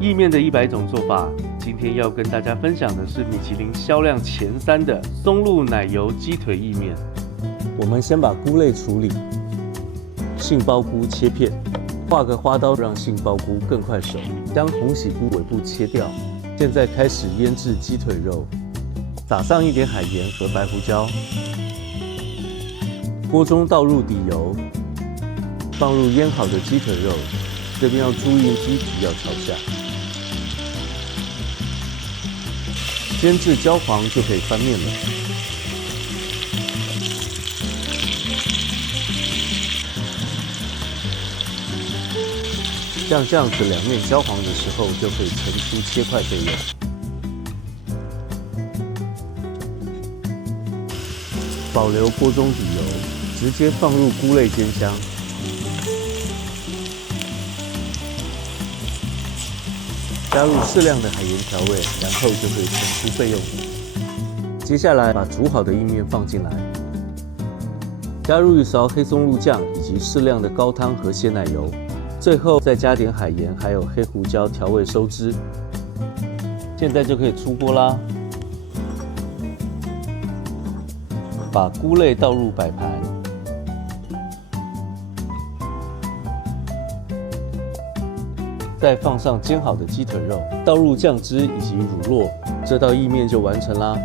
意面的100种做法，今天要跟大家分享的是米其林销量前3的松露奶油鸡腿意面。我们先把菇类处理，杏鲍菇切片，画个花刀让杏鲍菇更快熟。将红喜菇尾部切掉。现在开始腌制鸡腿肉，撒上一点海盐和白胡椒。锅中倒入底油，放入腌好的鸡腿肉，这边要注意鸡皮要朝下。煎至焦黄就可以翻面了。像这样子两面焦黄的时候，就可以盛出切块备用。保留锅中底油，直接放入菇类煎香。加入适量的海盐调味，然后就可以盛出备用。接下来把煮好的意面放进来，加入1勺黑松露酱以及适量的高汤和鲜奶油。最后再加点海盐，还有黑胡椒调味收汁。现在就可以出锅啦。把菇类倒入摆盘，再放上煎好的鸡腿肉，倒入酱汁以及乳酪，这道意面就完成啦。